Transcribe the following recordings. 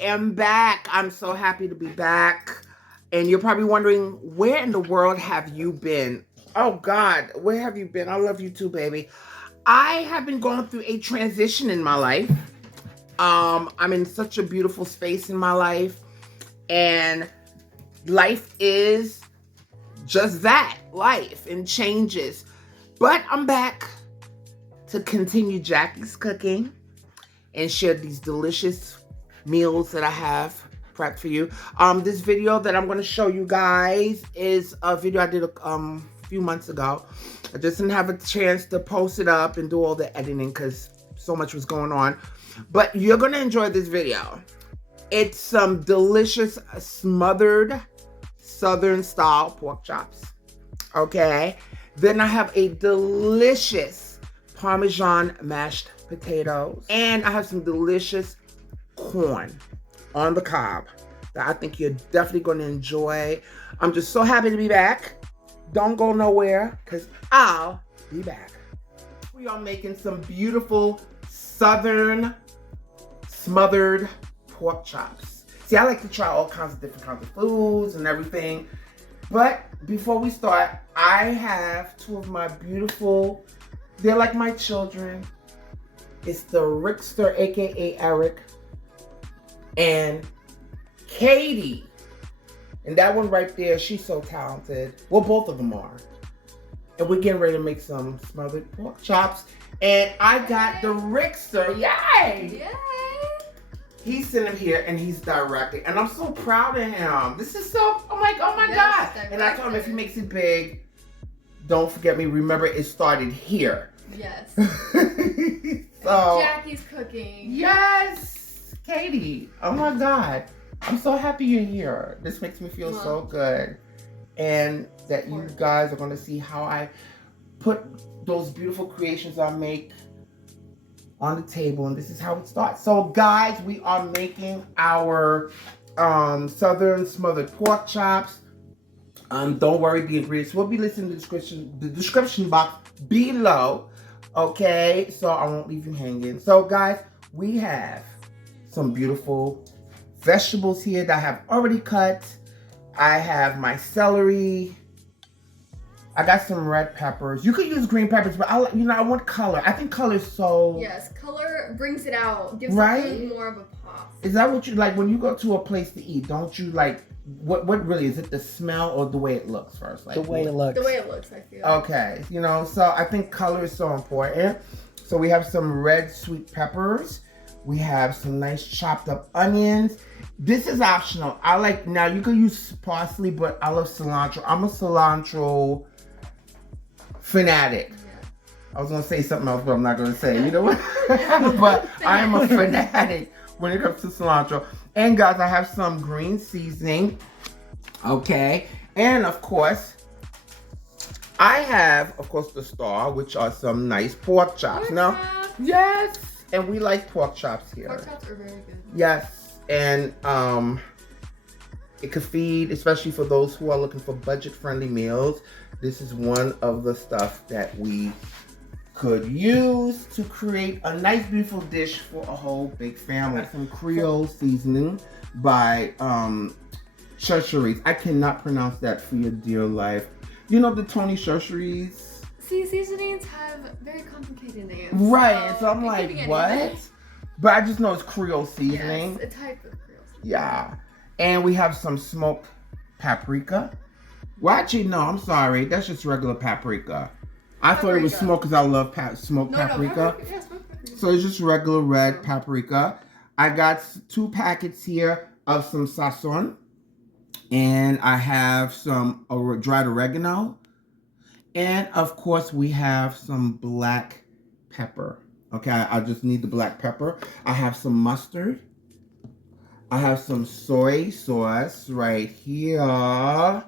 am back. I'm so happy to be back. And you're probably wondering, where in the world have you been? Oh God, where have you been? I love you too, baby. I have been going through a transition in my life. I'm in such a beautiful space in my life. And life is just that, life and changes. But I'm back to continue Jackie's cooking and share these delicious meals that I have prepped for you. This video that I'm going to show you guys is a video I did a few months ago. I just didn't have a chance to post it up and do all the editing because so much was going on. But you're going to enjoy this video. It's some delicious smothered Southern style pork chops. Okay. Then I have a delicious Parmesan mashed potatoes. And I have some delicious corn on the cob that I think you're definitely going to enjoy. I'm just so happy to be back. Don't go nowhere because I'll be back. We are making some beautiful Southern smothered pork chops. See, I like to try all kinds of different kinds of foods and everything. But before we start, I have two of my beautiful, they're like my children. It's the Rickster, aka Eric, and Katie. And that one right there, she's so talented. Well, both of them are. And we're getting ready to make some smothered pork chops. And I got the Rickster. Yay! Yay! He's sitting here and he's directing. And I'm so proud of him. This is so, I'm like, oh my God. And I told him if he makes it big, don't forget me. Remember, it started here. Yes. So, Jackie's cooking. Yes! Katie, oh my God. I'm so happy you're here. This makes me feel so good. And that you guys are going to see how I put those beautiful creations I make on the table. And this is how it starts. So guys, we are making our Southern smothered pork chops. Don't worry, the ingredients will be listed in the description box below. Okay, so I won't leave you hanging. So guys, we have some beautiful vegetables here that I have already cut. I have my celery. I got some red peppers. You could use green peppers, but I want color. I think color is so... Yes, color brings it out. Gives right? the food more of a pop. Is that what you like when you go to a place to eat? Don't you like... What really is it? The smell or the way it looks first? Like, the way it looks. The way it looks, I feel. Okay, so I think color is so important. So we have some red sweet peppers. We have some nice chopped up onions. This is optional. I like, now you can use parsley, but I love cilantro. I'm a cilantro fanatic. Yeah. I was gonna say something else, but I'm not gonna say it. You know what? But I am a fanatic when it comes to cilantro. And guys, I have some green seasoning. Okay. And of course, I have, of course, the star, which are some nice pork chops. Now, yes. And we like pork chops here. Pork chops are very good. Yes. And it could feed, especially for those who are looking for budget-friendly meals. This is one of the stuff that we could use to create a nice, beautiful dish for a whole big family. Some Creole seasoning by chercheries. I cannot pronounce that for your dear life. You know the Tony chercheries? See, seasonings have very complicated names. Right, so I'm like, what? But I just know it's Creole seasoning. Yes, a type of Creole seasoning. Yeah. And we have some smoked paprika. Well, actually, no, I'm sorry. That's just regular paprika. I thought it was smoked because I love smoked paprika. Yeah, smoked paprika. So it's just regular red paprika. I got 2 packets here of some sazon. And I have some dried oregano. And of course, we have some black pepper. Okay, I just need the black pepper. I have some mustard. I have some soy sauce right here.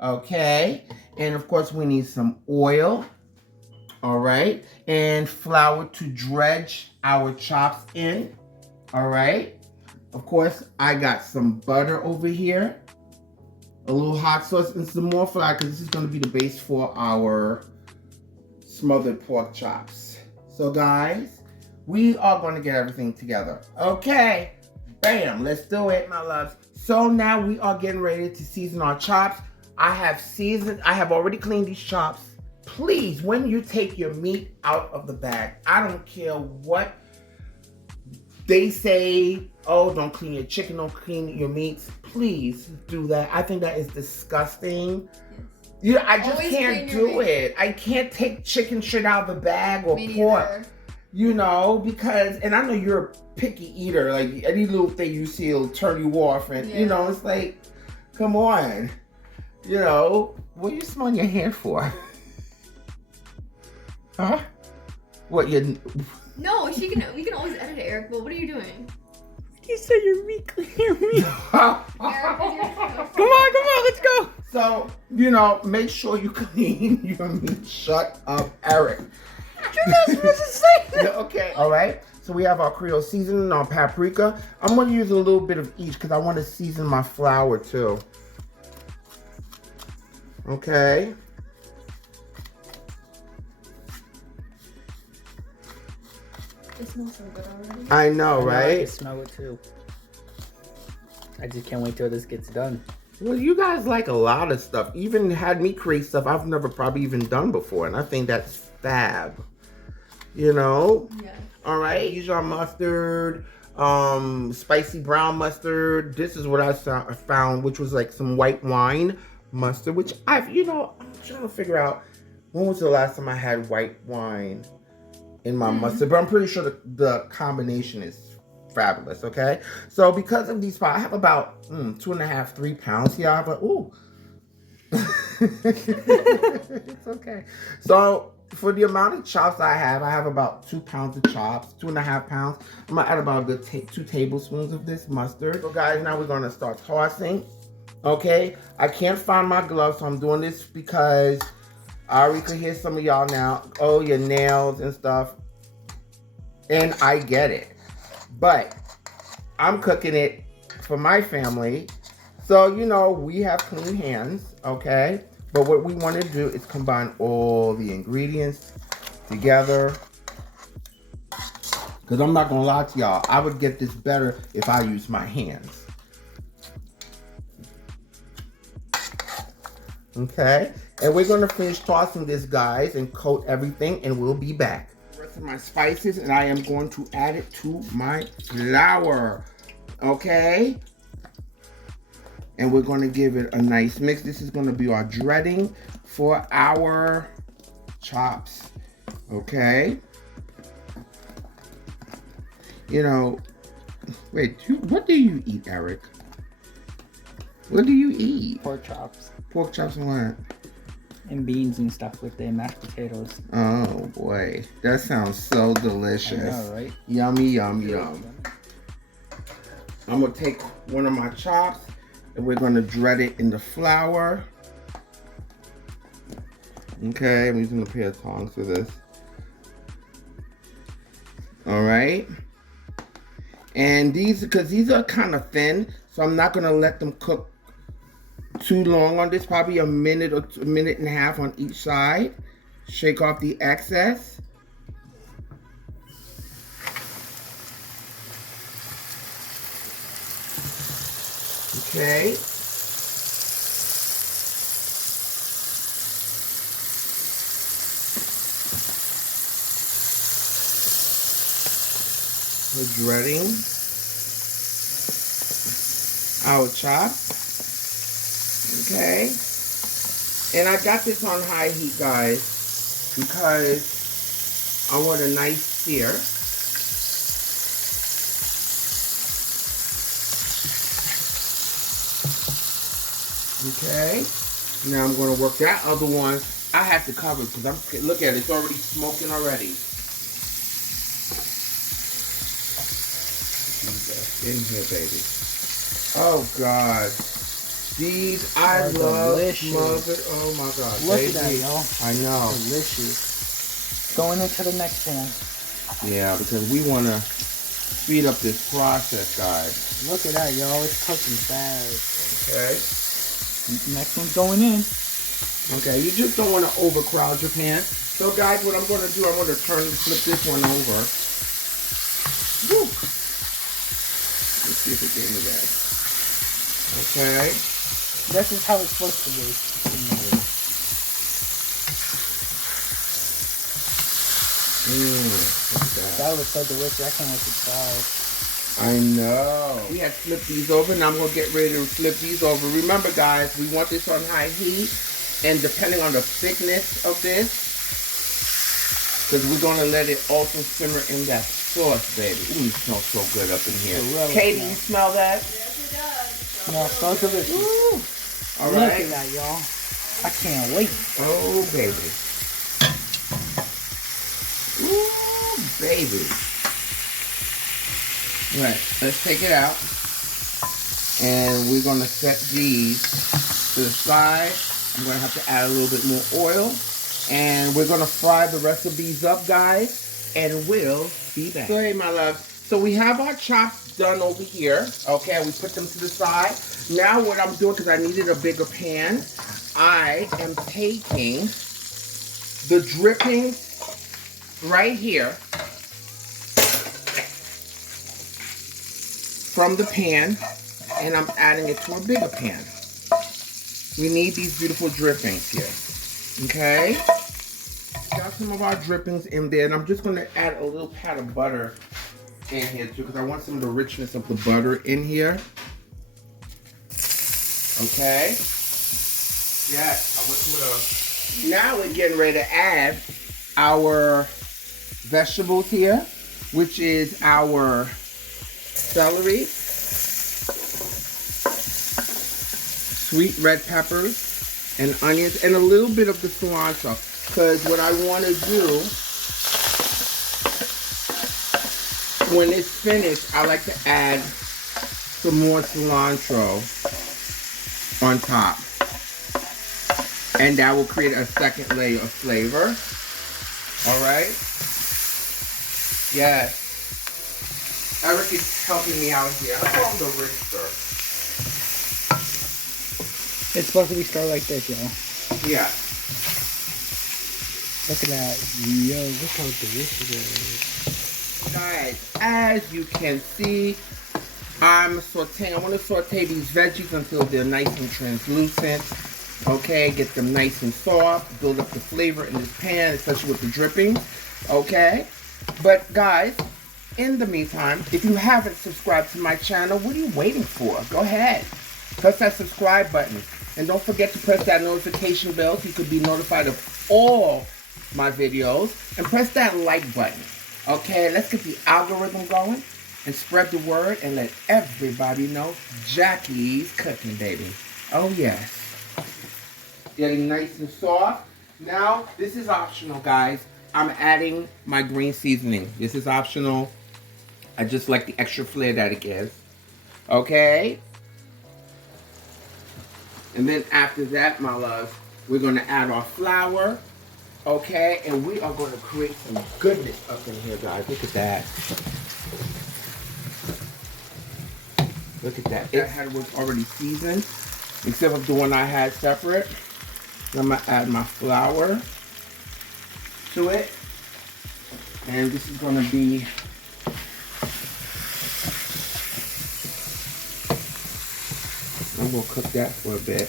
Okay, and of course, we need some oil. All right, and flour to dredge our chops in. All right, of course, I got some butter over here. A little hot sauce and some more flour because this is going to be the base for our smothered pork chops. So guys, we are going to get everything together. Okay, Bam, let's do it, my loves. So now we are getting ready to season our chops. I have already cleaned these chops. Please, when you take your meat out of the bag, I don't care what they say, oh, don't clean your chicken, don't clean your meats. Please do that. I think that is disgusting. Yeah, I just can't do it. I can't take chicken shit out of the bag or pork. You know, because, and I know you're a picky eater, like any little thing you see will turn you off, and you know, it's like, come on, you know, what are you smelling your hand for? Huh? What you? No, we can always edit it, Eric. But what are you doing? You said you're meat cleaning me. Come on, let's go. So, you know, make sure you clean your meat. Shut up, Eric. You're not supposed to say that. Okay. All right. So we have our Creole seasoning, our paprika. I'm going to use a little bit of each because I want to season my flour too. Okay. It smells so good already. I know, right? I can smell it too. I just can't wait till this gets done. Well, you guys like a lot of stuff. Even had me create stuff I've never probably even done before. And I think that's fab. You know? Yeah. All right. Dijon mustard, spicy brown mustard. This is what I found, which was like some white wine mustard, which I'm trying to figure out when was the last time I had white wine in my mustard, but I'm pretty sure the combination is fabulous. Okay, so because of these, I have about 2.5, 3 pounds here. But ooh, it's okay. So for the amount of chops I have about 2 pounds of chops, 2.5 pounds. I'm gonna add about a good 2 tablespoons of this mustard. So guys, now we're gonna start tossing. Okay, I can't find my gloves, so I'm doing this because I already could hear some of y'all now. Oh, your nails and stuff. And I get it. But I'm cooking it for my family. So, you know, we have clean hands, okay? But what we want to do is combine all the ingredients together. Because I'm not going to lie to y'all, I would get this better if I use my hands. Okay? And we're going to finish tossing this, guys, and coat everything, and we'll be back. The rest of my spices, and I am going to add it to my flour. Okay? And we're going to give it a nice mix. This is going to be our dredging for our chops. Okay? You know, wait, what do you eat, Eric? What do you eat? Pork chops. Pork chops and what? And beans and stuff with their mashed potatoes. Oh boy, that sounds so delicious. I know, right? Yummy, yum, yum. I'm gonna take one of my chops and we're gonna dredge it in the flour. Okay, I'm using a pair of tongs for this. All right. And because these are kind of thin, so I'm not gonna let them cook too long on this, probably a minute or a minute and a half on each side. Shake off the excess. Okay. We're dredging our chop. Okay. And I got this on high heat, guys, because I want a nice sear. Okay. Now I'm going to work that other one. I have to cover it because look at it, it's already smoking already. In here, baby. Oh God, these I love smothered. Oh my God, Look baby. at that, y'all. I know. Delicious. Going into the next pan. Yeah, because we want to speed up this process, guys. Look at that, y'all. It's cooking fast. Okay. Next one's going in. Okay, you just don't want to overcrowd your pan. So, guys, what I'm going to do, I'm going to flip this one over. Woo. see if it gave me that. Okay. This is how it's supposed to be. Look at that. That was so delicious. I can't wait to try. I know. We had flipped these over, and I'm going to get ready to flip these over. Remember, guys, we want this on high heat, and depending on the thickness of this, because we're going to let it also simmer in that sauce, baby. Ooh, it smells so good up in here. Really Katie, you smell that? Yes, it does. Smells so delicious. Ooh. All Look right. at that, y'all. I can't wait. Oh, baby. Ooh, baby. All right, let's take it out. And we're going to set these to the side. I'm going to have to add a little bit more oil. And we're going to fry the rest of these up, guys. And we'll be back. So, hey, my love. So, we have our chops done over here. Okay, we put them to the side. Now, what I'm doing, because I needed a bigger pan, I am taking the drippings right here from the pan, and I'm adding it to a bigger pan. We need these beautiful drippings here. Okay? Got some of our drippings in there, and I'm just going to add a little pat of butter in here too, because I want some of the richness of the butter in here. Okay? Yes, I want some of the... Now we're getting ready to add our vegetables here, which is our celery, sweet red peppers, and onions, and a little bit of the cilantro. Because what I want to do, when it's finished, I like to add some more cilantro on top. And that will create a second layer of flavor. Alright? Yes. Eric is helping me out here. I call him the Richter. It's supposed to be stirred like this, y'all. Yeah. Look at that. Yo, look how delicious it is. Guys, as you can see, I'm sauteing. I want to saute these veggies until they're nice and translucent. Okay, get them nice and soft. Build up the flavor in this pan, especially with the drippings. Okay? But guys, in the meantime, if you haven't subscribed to my channel, what are you waiting for? Go ahead. Press that subscribe button. And don't forget to press that notification bell so you could be notified of all my videos. And press that like button. Okay, let's get the algorithm going and spread the word and let everybody know Jackie's cooking, baby. Oh, yes. Getting nice and soft. Now, this is optional, guys. I'm adding my green seasoning. This is optional. I just like the extra flair that it gives. Okay? And then after that, my love, we're going to add our flour. Okay? And we are going to create some goodness up in here, guys. Look at that. Look at that. It was already seasoned. Except of the one I had separate. I'm going to add my flour to it. And this is going to be I'm going to cook that for a bit.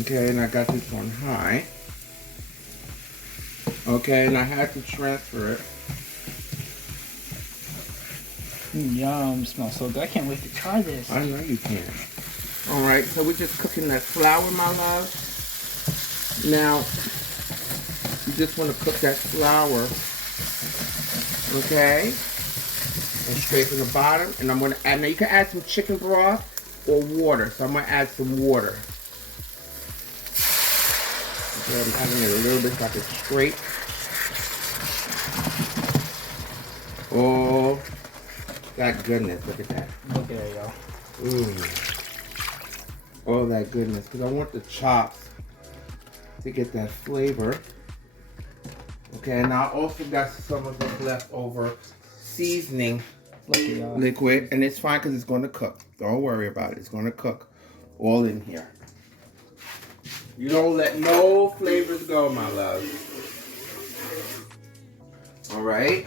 Okay, and I got this on high. Okay, and I had to transfer it. Yum, smells so good. I can't wait to try this. I know you can. Alright, so we're just cooking that flour, my love. Now, you just want to cook that flour. Okay? And straight from the bottom. And I'm going to add, now you can add some chicken broth or water. So I'm going to add some water. Okay, I'm adding it a little bit so I can scrape. Oh, that goodness. Look at that. Look at it, y'all. All that goodness. Because I want the chops to get that flavor. Okay, and I also got some of this leftover seasoning liquid. And it's fine because it's going to cook. Don't worry about it. It's going to cook all in here. You don't let no flavors go, my love. All right.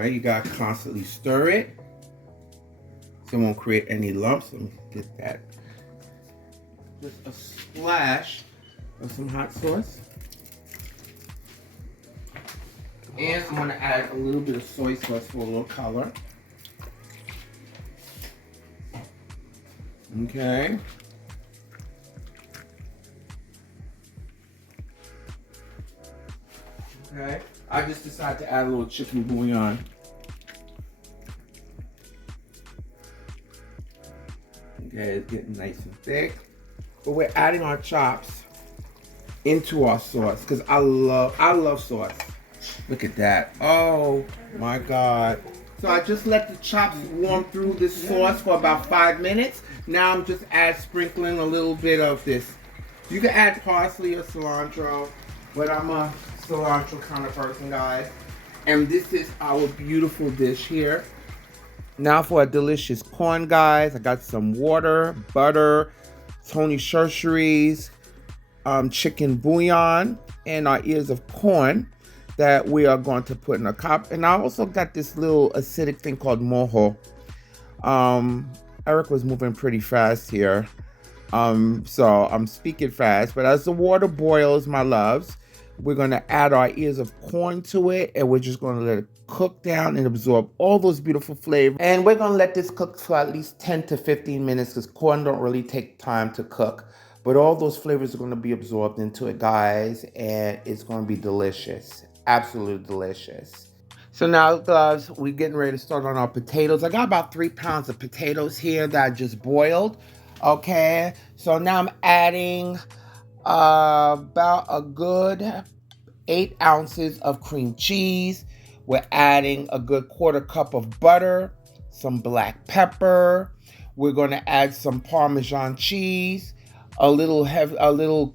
right, you gotta constantly stir it so it won't create any lumps. Let me get that. Just a splash of some hot sauce. And I'm gonna add a little bit of soy sauce for a little color. Okay. Okay. I just decided to add a little chicken bouillon. Okay, it's getting nice and thick. But we're adding our chops into our sauce because I love sauce. Look at that. Oh my God. So I just let the chops warm through this sauce for about 5 minutes. Now I'm just sprinkling a little bit of this. You can add parsley or cilantro, but I'm a cilantro kind of person, guys. And this is our beautiful dish here. Now for a delicious corn, guys. I got some water, butter, Tony chercheries, chicken bouillon, and our ears of corn that we are going to put in a cup. And I also got this little acidic thing called mojo. Eric was moving pretty fast here. So I'm speaking fast, but as the water boils, my loves, we're going to add our ears of corn to it, and we're just going to let it cook down and absorb all those beautiful flavors. And we're going to let this cook for at least 10 to 15 minutes because corn don't really take time to cook. But all those flavors are going to be absorbed into it, guys, and it's going to be delicious. Absolutely delicious. So now, gloves, we're getting ready to start on our potatoes. I got about 3 pounds of potatoes here that I just boiled. Okay, so now I'm adding about a good 8 ounces of cream cheese. We're adding a good 1/4 cup of butter, some black pepper. We're going to add some Parmesan cheese, a little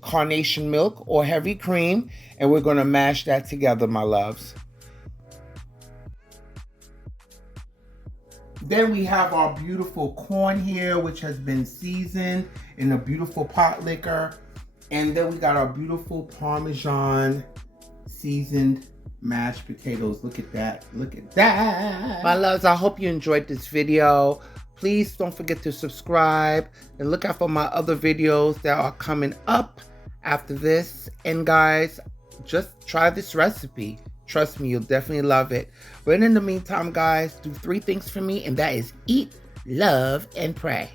carnation milk or heavy cream, and we're going to mash that together, my loves. Then we have our beautiful corn here, which has been seasoned in a beautiful pot liquor. And then we got our beautiful Parmesan seasoned mashed potatoes. Look at that. Look at that. My loves, I hope you enjoyed this video. Please don't forget to subscribe and look out for my other videos that are coming up after this. And guys, just try this recipe. Trust me, you'll definitely love it. But in the meantime, guys, do 3 things for me, and that is eat, love, and pray.